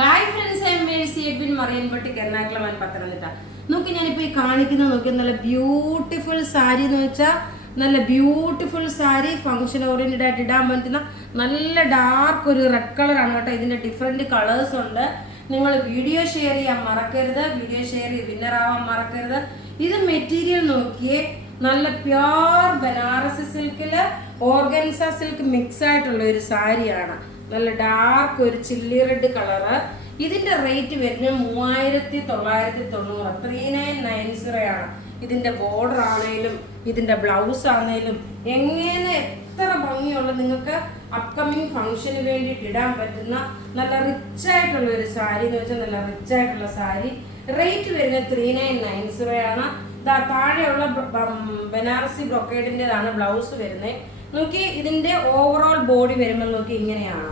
Hi friends, I am Mercy Abin Mariyanpatti Ernakulam and Pathanamthitta. നോക്കി ഞാനിപ്പോൾ ഈ കാണിക്കുന്നത് നോക്കി നല്ല ബ്യൂട്ടിഫുൾ സാരി എന്ന് വെച്ചാൽ നല്ല ബ്യൂട്ടിഫുൾ സാരി ഫംഗ്ഷൻ ഓറിയൻറ്റഡ് ആയിട്ട് ഇടാൻ പറ്റുന്ന നല്ല ഡാർക്ക് ഒരു റെഡ് കളറാണ് കേട്ടോ. ഇതിൻ്റെ ഡിഫറെൻറ്റ് കളേഴ്സ് ഉണ്ട്. നിങ്ങൾ വീഡിയോ ഷെയർ ചെയ്യാൻ മറക്കരുത്, വീഡിയോ ഷെയർ ചെയ്ത് വിന്നർ ആവാൻ മറക്കരുത്. ഇത് മെറ്റീരിയൽ നോക്കിയേ, നല്ല പ്യോർ ബനാറസി സിൽക്കിൽ ഓർഗൻസ സിൽക്ക് മിക്സ് ആയിട്ടുള്ള ഒരു സാരിയാണ്. നല്ല ഡാർക്ക് ഒരു ചില്ലി റെഡ് കളറ്. ഇതിന്റെ റേറ്റ് വരുന്നത് 3990, 3990 ആണ്. ഇതിന്റെ ബോർഡർ ആണേലും ഇതിന്റെ ബ്ലൗസ് ആണേലും എങ്ങനെ എത്ര ഭംഗിയുള്ള നിങ്ങൾക്ക് അപ്കമിങ് ഫംഗ്ഷന് വേണ്ടിയിട്ട് ഇടാൻ പറ്റുന്ന നല്ല റിച്ച് ആയിട്ടുള്ള ഒരു സാരി എന്ന് വെച്ചാൽ നല്ല റിച്ച് ആയിട്ടുള്ള സാരി. റേറ്റ് വരുന്നത് 3990 ആണ്. താഴെയുള്ള ബനാറസി ബ്രൊക്കേഡിൻ്റെതാണ് ബ്ലൗസ് വരുന്നത്. നോക്കി ഇതിന്റെ ഓവറോൾ ബോഡി വരുമ്പോൾ നോക്കി ഇങ്ങനെയാണ്.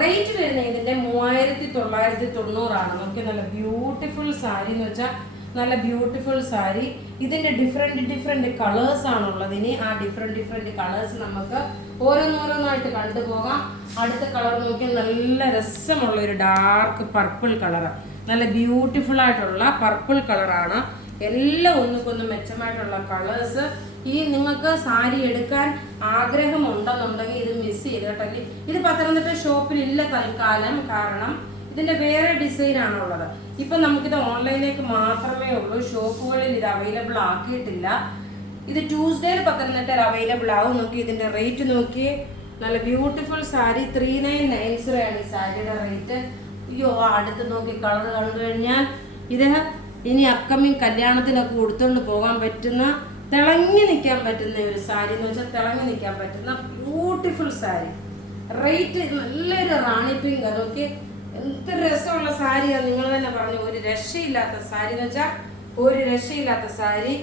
റേറ്റ് വരുന്നത് ഇതിന്റെ 3990 ആണ്. നോക്കി നല്ല ബ്യൂട്ടിഫുൾ സാരി എന്ന് വെച്ചാൽ നല്ല ബ്യൂട്ടിഫുൾ സാരി. ഇതിന്റെ ഡിഫറെന്റ് കളേഴ്സ് ആണുള്ളത്. ഇനി ആ ഡിഫറെന്റ് കളേഴ്സ് നമുക്ക് ഓരോന്നോരോന്നായിട്ട് കണ്ടുപോകാം. അടുത്ത കളർ നോക്കി നല്ല രസമുള്ള ഒരു ഡാർക്ക് പർപ്പിൾ കളർ, നല്ല ബ്യൂട്ടിഫുൾ ആയിട്ടുള്ള പർപ്പിൾ കളറാണ്. എല്ലാം ഒന്നുകൊന്നും മെച്ചമായിട്ടുള്ള കളേഴ്സ്. ഈ നിങ്ങൾക്ക് സാരി എടുക്കാൻ ആഗ്രഹം ഉണ്ടെന്നുണ്ടെങ്കിൽ ഇത് മിസ് ചെയ്തിട്ടല്ലേ. ഇത് പത്തനംതിട്ട ഷോപ്പിലില്ല തൽക്കാലം, കാരണം ഇതിന്റെ വേറെ ഡിസൈൻ ആണുള്ളത്. ഇപ്പൊ നമുക്കിത് ഓൺലൈനിലേക്ക് മാത്രമേ ഉള്ളൂ, ഷോപ്പുകളിൽ ഇത് അവൈലബിൾ ആക്കിയിട്ടില്ല. ഇത് ട്യൂസ്ഡേയിൽ പത്തനംതിട്ടയിൽ അവൈലബിൾ ആവും. നോക്കി ഇതിന്റെ റേറ്റ് നോക്കി, നല്ല ബ്യൂട്ടിഫുൾ സാരി 3990 ആണ് ഈ സാരിയുടെ റേറ്റ്. അയ്യോ, അടുത്ത് നോക്കി കളർ കണ്ടു കഴിഞ്ഞാൽ ഇത് ഇനി അപ്കമിങ് കല്യാണത്തിനൊക്കെ കൊടുത്തുകൊണ്ട് പോകാൻ പറ്റുന്ന, തിളങ്ങി നിൽക്കാൻ പറ്റുന്ന ഒരു സാരി എന്ന് വെച്ചാൽ തിളങ്ങി നിൽക്കാൻ പറ്റുന്ന ബ്യൂട്ടിഫുൾ സാരി. റേറ്റ് നല്ലൊരു റാണി പിങ്ക്. അതൊക്കെ എന്ത് രസമുള്ള സാരിയാണ്, നിങ്ങൾ തന്നെ പറഞ്ഞു. ഒരു രക്ഷയില്ലാത്ത സാരി എന്ന് വെച്ചാൽ ഒരു രക്ഷയില്ലാത്ത സാരി.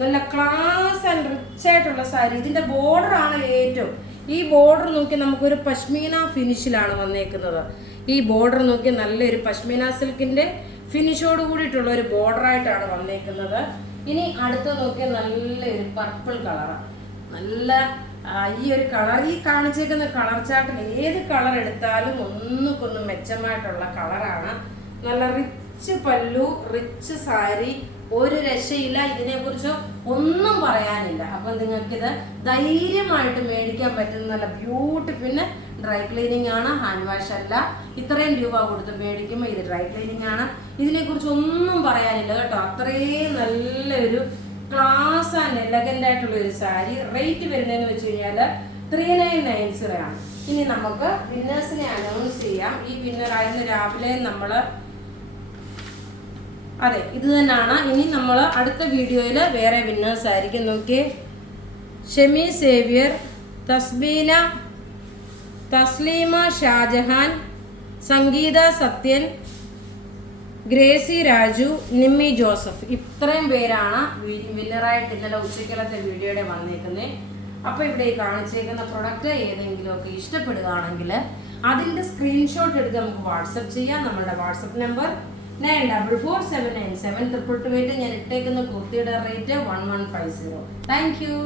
നല്ല ക്ലാസ് ആൻഡ് റിച്ച് ആയിട്ടുള്ള സാരി. ഇതിന്റെ ബോർഡർ ആണ് ഏറ്റവും. ഈ ബോർഡർ നോക്കി നമുക്കൊരു പശ്മീന ഫിനിഷിലാണ് വന്നേക്കുന്നത്. ഈ ബോർഡർ നോക്കി നല്ലൊരു പശ്മീന സിൽക്കിന്റെ ഫിനിഷോട് കൂടിയിട്ടുള്ള ഒരു ബോർഡർ ആയിട്ടാണ് വന്നേക്കുന്നത്. ഇനി അടുത്ത് നോക്കിയാൽ നല്ലൊരു പർപ്പിൾ കളറാണ്. നല്ല ഈ ഒരു കളർ, ഈ കാണിച്ചേക്കുന്ന കളർ ചാർട്ടിൽ ഏത് കളർ എടുത്താലും ഒന്നുകൊന്നും മെച്ചമായിട്ടുള്ള കളറാണ്. നല്ല റിച്ച് പല്ലു, റിച്ച് സാരി, ഒരു രക്ഷയില്ല. ഇതിനെക്കുറിച്ച് ഒന്നും പറയാനില്ല. അപ്പം നിങ്ങൾക്കിത് ധൈര്യമായിട്ട് മേടിക്കാൻ പറ്റുന്ന നല്ല ബ്യൂട്ടിഫുൾ. ഡ്രൈ ക്ലീനിങ് ആണ്, ഹാൻഡ് വാഷ് അല്ല. ഇത്രയും രൂപ കൊടുത്ത് മേടിക്കുമ്പോൾ ഇത് ഡ്രൈ ക്ലീനിങ് ആണ്. ഇതിനെക്കുറിച്ച് ഒന്നും പറയാനില്ല കേട്ടോ. അത്രയും നല്ലൊരു ക്ലാസ് ആൻഡ് എലഗന്റ് ആയിട്ടുള്ള ഒരു സാരി. റേറ്റ് വരുന്നതെന്ന് വെച്ച് കഴിഞ്ഞാൽ 3990 ആണ്. ഇനി നമുക്ക് വിന്നേഴ്സിനെ അനൗൺസ് ചെയ്യാം. ഈ വിന്നർ ആയിരുന്നു രാവിലെ നമ്മൾ, അതെ ഇത് തന്നെയാണ്. ഇനി നമ്മൾ അടുത്ത വീഡിയോയിൽ വേറെ വിന്നേഴ്സ് ആയിരിക്കും. നോക്കിയേ, ഷെമി സേവ്യർ, തസ്ലീമ ഷാജഹാൻ, സംഗീത സത്യൻ, ഗ്രേസി രാജു, നിമ്മി ജോസഫ്. ഇത്രയും പേരാണ് വിന്നറായിട്ട് ഇന്നലെ ഉച്ചക്കലത്തെ വീഡിയോയുടെ വന്നേക്കുന്നത്. അപ്പോൾ ഇവിടെ ഈ കാണിച്ചേക്കുന്ന പ്രൊഡക്റ്റ് ഏതെങ്കിലുമൊക്കെ ഇഷ്ടപ്പെടുകയാണെങ്കിൽ അതിൻ്റെ സ്ക്രീൻഷോട്ട് എടുത്ത് നമുക്ക് വാട്സപ്പ് ചെയ്യാം. നമ്മുടെ വാട്സപ്പ് നമ്പർ 9447972228. ഞാൻ ഇട്ടേക്കുന്ന കുർത്തിയുടെ റേറ്റ് 1150. Thank you.